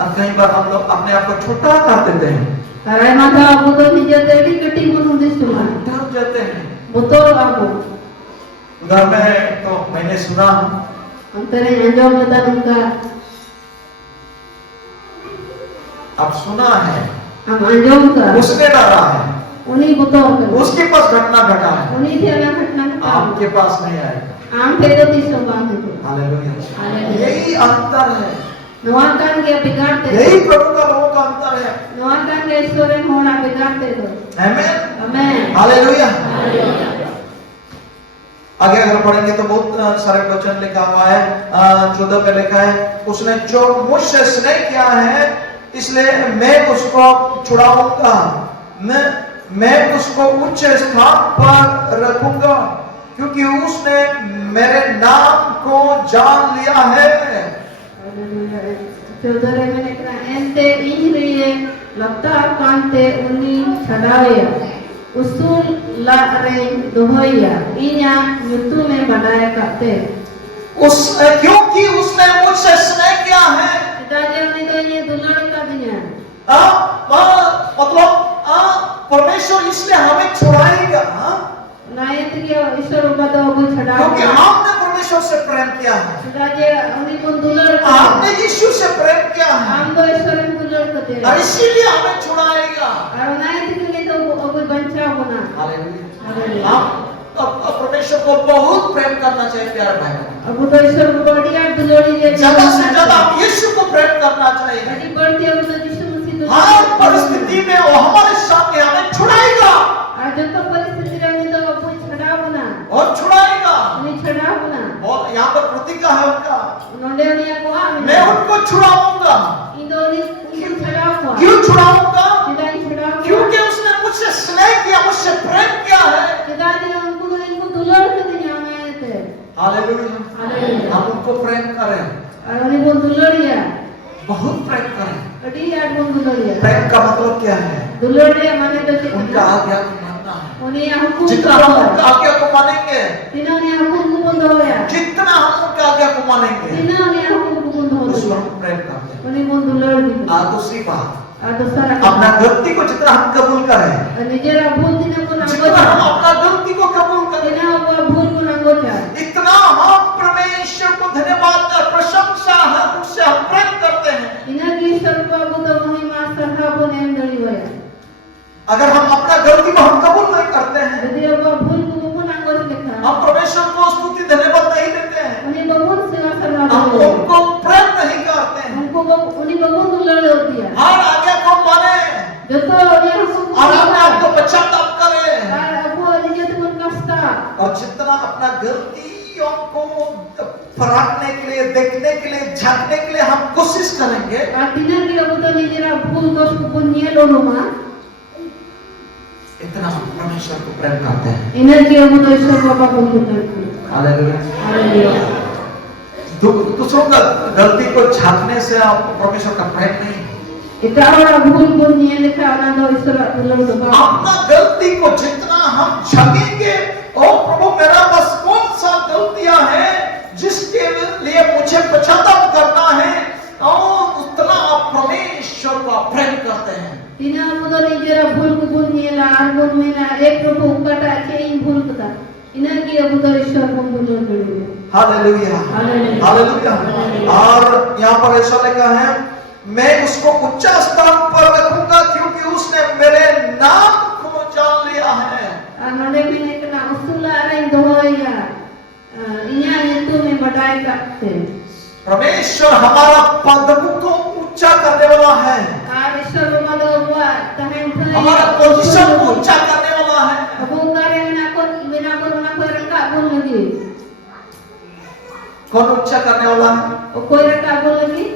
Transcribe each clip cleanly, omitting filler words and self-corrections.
और कई बार हम लोग अपने आप को छोटा कर देते हैं, Karai mata aku tu ni jadi keti pun di semua. डर जाते हैं। Betul aku. उधर में तो मैंने सुना Antara anjong kata nungka. अब सुना है, Am anjong ka. उसने डरा है, Uni betul ka. उसके पास घटना घटा है, Uni dia nak kena kata. आपके पास नहीं आएगा। Am pedo di semua itu. Hallelujah. Hallelujah. यही अंतर है, Nuankan dia bigar te. यही प्रभु का लोगों का अंतर है। Nuankan dia ईश्वर होना बिगाड़ दे दो। आमीन, Amen. हालेलुया। आगे अगर पढ़ेंगे तो बहुत सारे वचन लिखा हुआ है। 14 में लिखा है, उसने जो मुझसे स्नेह किया है इसलिए मैं उसको छुड़ाऊंगा, मैं उसको उच्च स्थान पर रखूंगा क्योंकि उसने मेरे नाम को जान लिया है। Saudara mereka ente ingri lapta kante uni chadaya usul la re dohoya inya yutu में बनाया करते उस क्योंकि उसने मुझसे स्नेह किया है। पिताजी ने तो ये दुलार का दिया मतलब परमेश्वर इसलिए हमें छुड़ाएगा नायत के ईश्वर उबदा को छड़ा क्योंकि हमने परमेश्वर से प्रेम किया है, पिताजी उन्हीं को दुलार हमने यीशु से प्रेम किया है हम तो ईश्वर को दुलार करते और इसीलिए हमें छुड़ाएगा। और नायत के लिए तो कोई बंचा होना हालेलुया। हम परमेश्वर को बहुत प्रेम करना चाहिए प्यारे भाई। अब तो ईश्वर को बढ़िया दुलारी दे ज्यादा से ज्यादा हम यीशु को प्रेम करना चाहिए। बड़ी बढ़ती है तो यीशु मसीह हर परिस्थिति में वो हमारे सामने हमें छुड़ाएगा आज तो परिस्थिति रही तो कोई छड़ाओ ना और छुड़ाएगा। नहीं छड़ाओ ना और यहाँ पर प्रतिज्ञा है उनका, उन्होंने उन्हें कहा मैं उनको छुड़ाऊंगा। इंदोनी उनको छड़ाओ क्यों छुड़ाऊंगा? पिताजी छड़ाओ क्योंकि उसने मुझसे स्नेह किया, मुझसे प्रेम किया है। पिताजी ने उनको दुलार कर दिया मैं थे हालेलुया। हालेलुया। हम उनको प्रेम करें, और उन्हें वो दुलारिया बहुत प्रेम करें। अड़ी यार वो दुलारिया प्रेम का मतलब क्या है? दुलारिया माने तो उनका आज्ञा को मानना है। उन्हें हुकुम जितना हम उनका आज्ञा को मानेंगे, इन्होंने हुकुम को दोया जितना हम उनका आज्ञा को मानेंगे, इन्होंने हुकुम को उसको दोया हम प्रेम करते हैं। उन्हें वो दुलार दी दूसरी बात, दूसरा अपना गलती को जितना हम कबूल करें, निजेरा भूल दिने को जितना हम अपना गलती को कबूल करें, दिने वो भूल को नंगोचा इतना हम परमेश्वर को धन्यवाद का प्रशंसा है, उससे हम प्रेम करते हैं। इन्हें की सर्व बुद्ध महिमा सहा को नेम दली होया अगर हम अपना गलती को हम कबूल नहीं करते हैं, यदि वो भूल को नंगोच लिखा हम परमेश्वर को स्तुति धन्यवाद नहीं देते हैं, उन्हें बहुत सेवा करना हम चाहिए उनको प्रेम नहीं करते हैं, उनको उन्हें बहुत दुलार होती है हर आज्ञा को माने जो तो उन्हें हुकुम और अपने आप को पश्चाताप करें और वो निजत को कष्टा और जितना अपना गलतियों को फराकने के लिए, देखने के लिए, झांकने के लिए हम कोशिश करेंगे, और दिने की अब तो निजेरा भूल दोष को पुण्य लोनुमा इतना हम परमेश्वर को प्रेम करते हैं। इन्हें की अब तो ईश्वर बाबा को करते हालेलुया। हालेलुया दूसरों का गलती को झांकने से आप परमेश्वर का प्रेम नहीं है। इतना भूल पुण्य लिखा ना तो ईश्वर दुलार तो अपना गलती को जितना हम झांकेंगे, ओ प्रभु मेरा बस कौन सा गलतियां हैं जिसके लिए मुझे पश्चाताप करना है, और उतना आप परमेश्वर का प्रेम करते हैं। तिना मुदो निजेरा भूल को पुण्य ला अर्गुन में ना एक प्रभु उकटा चेइन भूल कता इन्हें की अब तो ईश्वर को दुलार करेंगे। Hallelujah, hallelujah. और यहाँ पर ऐसा लिखा है, मैं उसको उच्च स्थान पर रखूंगा क्योंकि उसने मेरे नाम को जान लिया है। नोडे में कना उसूला रे दोया इन्या युतु में बढ़ाए करते परमेश्वर हमारा पद को ऊंचा करने वाला है, और ईश्वर वाला हुआ तहे उठले हमारा पोजीशन को ऊंचा करने वाला है। अब उंगारे ना को रंगा बोल लगी कौन ऊंचा करने वाला है? और कोई रंगा बोल लगी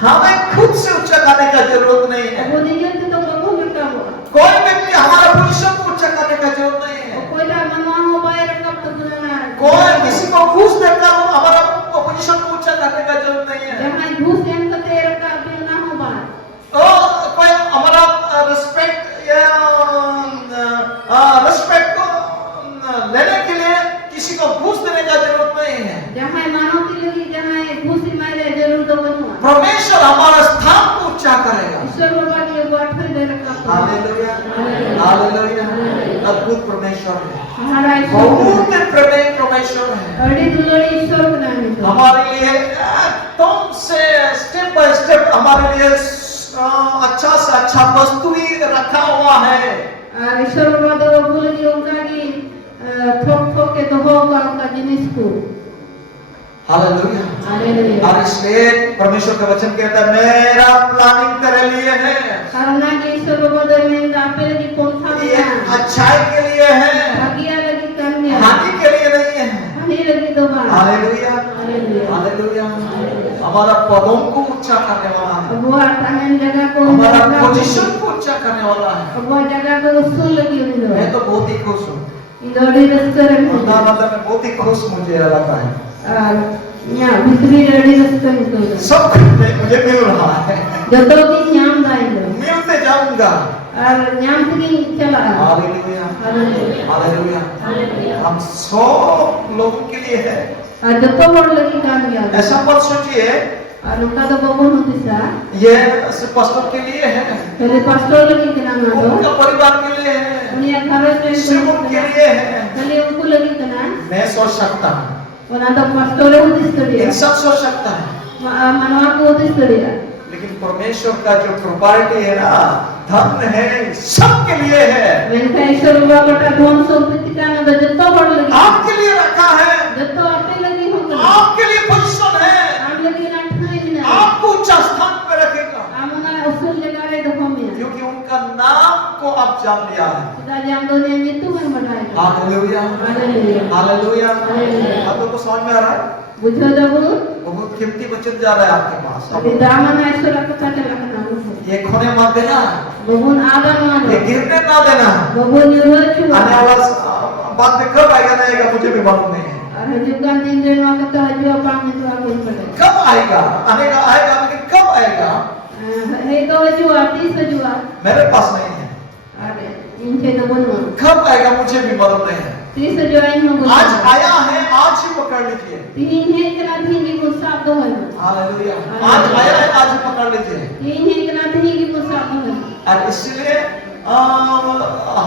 हमें खुद से ऊंचा करने का जरूरत नहीं है। वो नहीं जानते तो कबूल रंगा हुआ कोई व्यक्ति हमारा पोजीशन को ऊंचा करने का जरूरत नहीं है। कोई ना मनवा हो पाए रंगा तो बुलाना कोई किसी को घूस देकर हमारा पोजीशन को ऊंचा करने का जरूरत नहीं है। जहां घूस देन तो तेरे रंगा भी ना हो बात तो कोई हमारा रिस्पेक्ट या रिस्पेक्ट को लेने के लिए किसी को घूस देने का जरूरत नहीं है। जहां मानव की लगी जहां घूस ही मारे जरूर तो बनवा परमेश्वर हमारा स्थान ऊंचा करेगा। ईश्वर बाबा के बुआ ठंडे रखा हालेलुया, हालेलुया। अद्भुत परमेश्वर है, हमारा बहुत परमेश्वर है। अड़ी दुलड़ी ईश्वर का नाम है हमारे लिए एकदम से स्टेप बाय स्टेप हमारे लिए अच्छा से अच्छा वस्तु ही रखा हुआ है। और ईश्वर बाबा तो बोले कि उनका की ठोक ठोक के तो होगा उनका जिनिस को। Hallelujah, hallelujah. और इसलिए परमेश्वर का वचन कहता है मेरा प्लानिंग तेरे लिए है, कारण कि ईश्वर बाबा तो मैं आपे लगी कौन था ये अच्छाई के लिए है, भाग्य लगी कन्या हानि के लिए नहीं है। हानि लगी दो बार। Hallelujah, hallelujah. हालेलुया। हमारा पदों को ऊंचा करने वाला है, वो आसान जगह को हमारा पोजीशन को ऊंचा करने वाला है। वो जगह को उसूल लगी हुई है। मैं तो बहुत ही खुश हूँ, इंदौरी रेस्टोरेंट मतलब मैं बहुत ही खुश मुझे लगता है। और यहाँ भीतरी रेडी रेस्टोरेंट सब कुछ मुझे मिल रहा है, जो तो की न्याम दाएंगे मिलते जाऊंगा। और न्याम की चला। Hallelujah, hallelujah. हम सब लोगों के लिए है, और जो तो बड़ लगी काम किया ऐसा मत सोचिए और उनका तो बबन होती सा ये सिर्फ पास्टर के लिए है, पहले पास्टर लगी के नाम ना उनका परिवार के लिए है, उन्हें घर में सिर्फ उनके लिए है। पहले उनको लगी के नाम मैं सोच सकता हूँ, वरना तो पास्टर होती स्टोरी इंसान सोच सकता है, मनवा को होती स्टोरी लेकिन परमेश्वर का जो प्रॉपर्टी है ना, धन है, सबके लिए है। मैंने ईश्वर बाबा का धन संपत्ति का ना जो तो बड़ लगी आपके लिए रखा है, जो तो आपे लगी होगा आपके लिए पोजीशन है, आप लगी ना ठाई ना आपको उच्च स्थान पे रखेगा, आमना उसूल जगह रे देखो में क्योंकि उनका नाम को आप जान लिया है। दादी हम दोनों ने तू में बनाएगा। Hallelujah, hallelujah. हालेलुया। हालेलुया। आप लोगों को समझ में आ रहा है? बुझो जब बहुत कीमती वचन जा रहा है आपके पास। अभी दामन ईश्वर का पता लगना ये खोने मत देना, बबून आदम ये मानो गिरने ना देना। बबून यूरोचु आने वाला बात में कब आएगा नहीं आएगा मुझे भी मालूम नहीं है। और हजुकान दिन दिन वक्त तो हजु पांग में तो आगे पड़े कब आएगा, आएगा आएगा, लेकिन कब आएगा है तो हजु आती सजुआ मेरे पास नहीं है। अरे इनके तो बोलो कब आएगा मुझे भी मालूम नहीं है। तीस जो आई हो आज आया है, आज ही पकड़ लीजिए। तीन है इतना थी की मुसाफ दो है हालेलुया, आज आया है, आज ही पकड़ लीजिए। तीन है इतना थी की मुसाफ दो है और इसलिए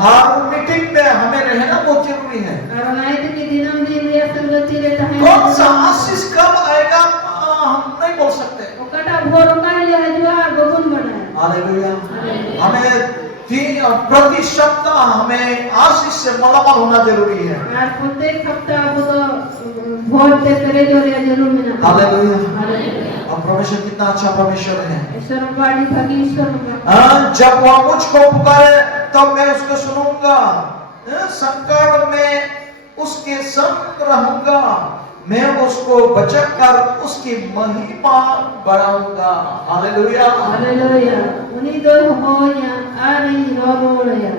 हर मीटिंग में हमें रहना बहुत जरूरी है। और नाइट के दिनम दिन ये संगति रहता है कौन सा आशीष कब आएगा हम नहीं बोल सकते। कटा भोर का ले हजुआ बबून बना हालेलुया, हमें प्रति सप्ताह हमें आशीष से मालामाल होना जरूरी है। और प्रत्येक सप्ताह वो तो भोर से करे जो रे जरूर मिलना। Hallelujah, hallelujah. और परमेश्वर कितना अच्छा परमेश्वर है। ईश्वर बाड़ी भागी ईश्वर का जब वो मुझको पुकारे तब मैं उसको सुनूंगा, संकट में उसके संग रहूंगा, मैं उसको बचाकर उसकी महिमा बढ़ाऊंगा। Hallelujah, hallelujah. उन्हीं दो होया आरी रोबोया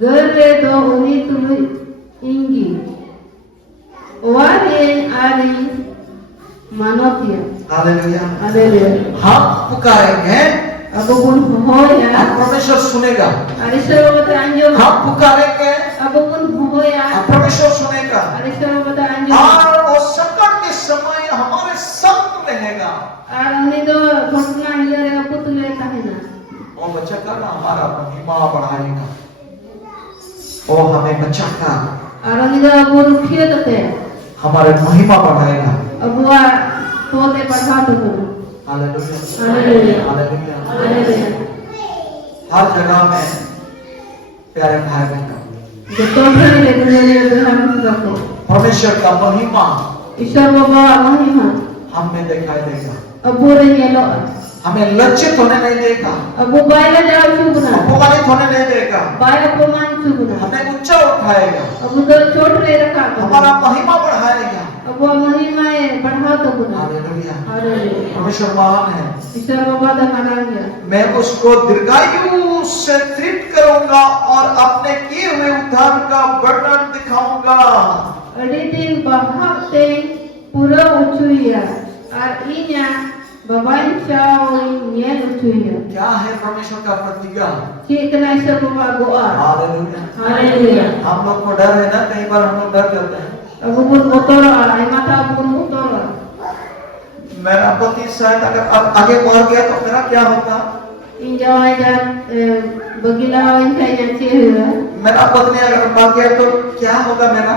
गरे दो उन्हीं तुम इंगी वारे आरी मानोतिया। हालेलुया। हालेलुया। हम पुकारेंगे, अब उन होया परमेश्वर सुनेगा। ईश्वर बताएंगे हम पुकारेंगे, अब उन होया परमेश्वर सुनेगा। ईश्वर बताएंगे और वो संकट के समय हमारे संग रहेगा। और उन्हीं दो घटना हिला रे पुत लेता है ना वो बच्चा का हमारा महिमा बढ़ाएगा, वो हमें बच्चा का और उन्हीं दो वो रुखिए तो थे हमारे महिमा बढ़ाएगा। अब वो तोते बढ़ा तो करो। Hallelujah, hallelujah. हालेलुया। हालेलुया। हर जगह में प्यारे भाई बहनों, जो तोते ले दुनिया में हम रखो परमेश्वर का महिमा ईश्वर बाबा महिमा हमें दिखाई देगा। अब वो रही लो हमें लज्जित होने नहीं देगा, अब वो बाइला जाओ चुगना अपमानित होने नहीं देगा, बाइला अपमान चुगना हमें ऊंचा उठाएगा, अब वो तो चोट ले रखा हमारा महिमा बढ़ाएगा। अब वो महिमा बढ़ा तो गुना। Hallelujah, hallelujah. परमेश्वर महान है। ईश्वर बाबा तो माना गया मैं उसको दीर्घायु से तृप्त करूंगा और अपने किए हुए उद्धार का वर्णन दिखाऊंगा। अड़ी दिन बहाते पूरा उचुया और इन्या बबान चाओ ये उचुया क्या है परमेश्वर का प्रतिज्ञा? कितना ईश्वर बाबा गोआ। हालेलुया। हालेलुया। हम लोग को डर है ना, कई बार हम लोग डर जाते हैं। अब वो मोटर आई माता वो मोटर मेरा पति शायद अगर आगे बढ़ गया तो मेरा क्या होता? इन जवाई जात बगीला इन का याचे हुआ मेरा पत्नी अगर भाग गया तो क्या होगा मेरा,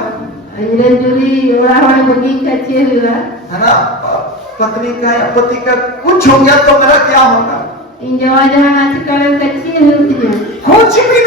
इंद्र जुरी ओरा वाले बगी का चे हुआ है ना। पत्नी का या पति का कुछ हो गया तो मेरा क्या होगा, इन जवाई जहां नाच कर का चे हुआ कुछ भी